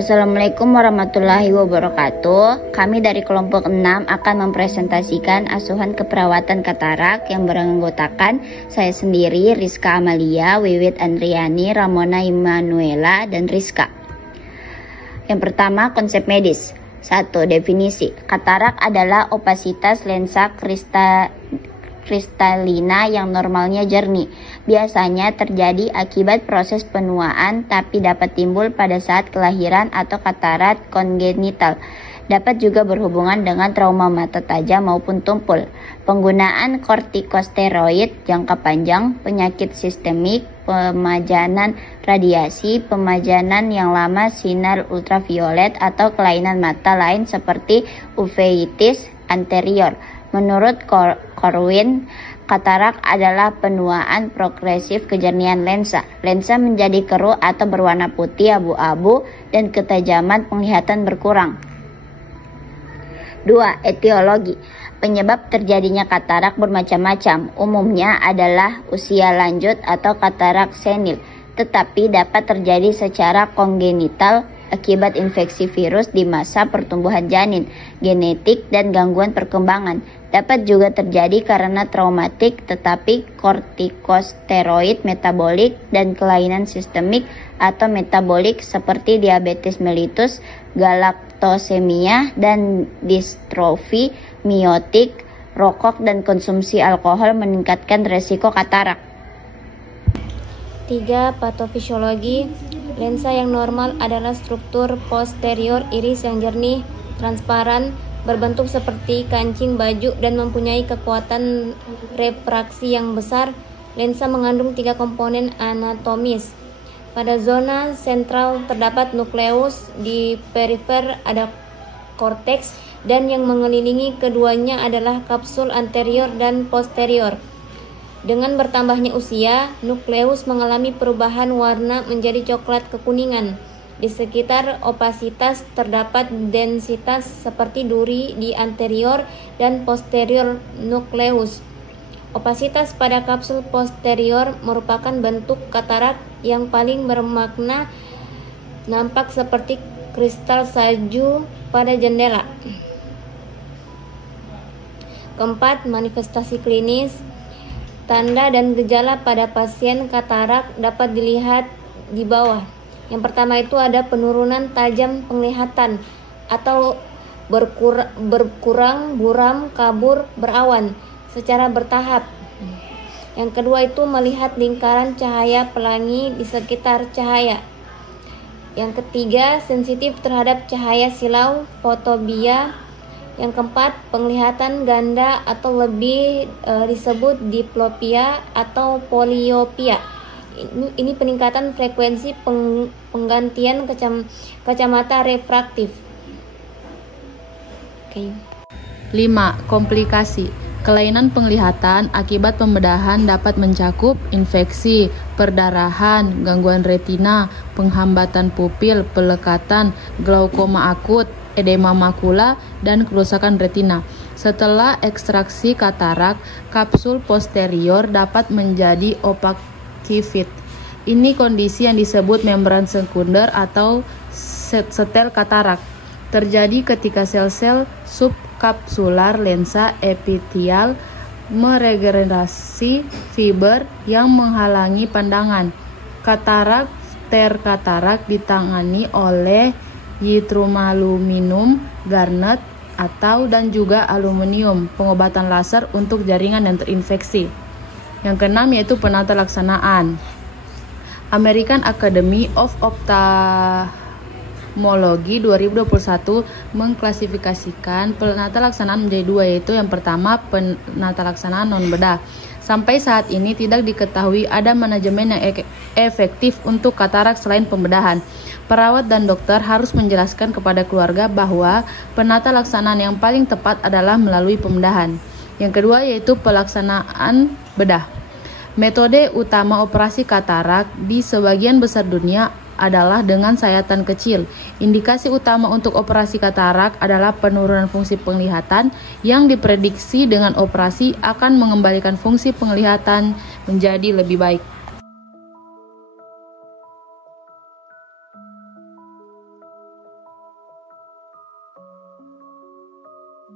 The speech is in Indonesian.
Assalamualaikum warahmatullahi wabarakatuh. Kami dari kelompok 6 akan mempresentasikan asuhan keperawatan katarak yang beranggotakan saya sendiri, Rizka Amalia, Wiwit Andriani, Ramona Immanuela, dan Rizka. Yang pertama, konsep medis. 1. Definisi. Katarak adalah opasitas lensa kristalina yang normalnya jernih. Biasanya terjadi akibat proses penuaan, tapi dapat timbul pada saat kelahiran atau katarak kongenital. Dapat juga berhubungan dengan trauma mata tajam maupun tumpul. Penggunaan kortikosteroid jangka panjang, penyakit sistemik, pemajanan radiasi, pemajanan yang lama sinar ultraviolet, atau kelainan mata lain seperti uveitis anterior. Menurut Corwin, katarak adalah penuaan progresif kejernihan lensa. Lensa menjadi keruh atau berwarna putih abu-abu dan ketajaman penglihatan berkurang. 2. Etiologi. Penyebab terjadinya katarak bermacam-macam. Umumnya adalah usia lanjut atau katarak senil, tetapi dapat terjadi secara kongenital akibat infeksi virus di masa pertumbuhan janin, genetik, dan gangguan perkembangan. Dapat juga terjadi karena traumatik, tetapi kortikosteroid metabolik dan kelainan sistemik atau metabolik seperti diabetes mellitus, galaktosemia, dan distrofi miotik, rokok, dan konsumsi alkohol meningkatkan resiko katarak. 3. Patofisiologi. Lensa yang normal adalah struktur posterior iris yang jernih, transparan, berbentuk seperti kancing baju, dan mempunyai kekuatan refraksi yang besar. Lensa mengandung 3 komponen anatomis. Pada zona sentral terdapat nukleus, di perifer ada korteks, dan yang mengelilingi keduanya adalah kapsul anterior dan posterior. Dengan bertambahnya usia, nukleus mengalami perubahan warna menjadi coklat kekuningan. Di sekitar opasitas terdapat densitas seperti duri di anterior dan posterior nukleus. Opasitas pada kapsul posterior merupakan bentuk katarak yang paling bermakna, nampak seperti kristal salju pada jendela. 4. Manifestasi klinis. Tanda dan gejala pada pasien katarak dapat dilihat di bawah. Yang pertama itu ada penurunan tajam penglihatan atau berkurang, buram, kabur, berawan secara bertahap. Yang kedua itu melihat lingkaran cahaya pelangi di sekitar cahaya. Yang ketiga, sensitif terhadap cahaya silau, fotobia. Yang keempat, penglihatan ganda atau lebih disebut diplopia atau poliopia. Ini peningkatan frekuensi penggantian kacamata refraktif. 5. Komplikasi. Kelainan penglihatan akibat pembedahan dapat mencakup infeksi, perdarahan, gangguan retina, penghambatan pupil, pelekatan, glaukoma akut, edema makula, dan kerusakan retina. Setelah ekstraksi katarak, kapsul posterior dapat menjadi opak kifit. Ini kondisi yang disebut membran sekunder atau setel katarak. Terjadi ketika sel-sel subkapsular lensa epithelial meregenerasi fiber yang menghalangi pandangan. Katarak terkatarak ditangani oleh ytrumaluminum, garnet, atau dan juga aluminium, pengobatan laser untuk jaringan yang terinfeksi. Yang keenam yaitu penata laksanaan. American Academy of Ophthalmology 2021 mengklasifikasikan penata laksanaan menjadi 2, yaitu yang pertama penata laksanaan non-bedah. Sampai saat ini tidak diketahui ada manajemen yang efektif untuk katarak selain pembedahan. Perawat dan dokter harus menjelaskan kepada keluarga bahwa penata laksanaan yang paling tepat adalah melalui pembedahan. Yang kedua yaitu pelaksanaan bedah. Metode utama operasi katarak di sebagian besar dunia adalah dengan sayatan kecil. Indikasi utama untuk operasi katarak adalah penurunan fungsi penglihatan yang diprediksi dengan operasi akan mengembalikan fungsi penglihatan menjadi lebih baik.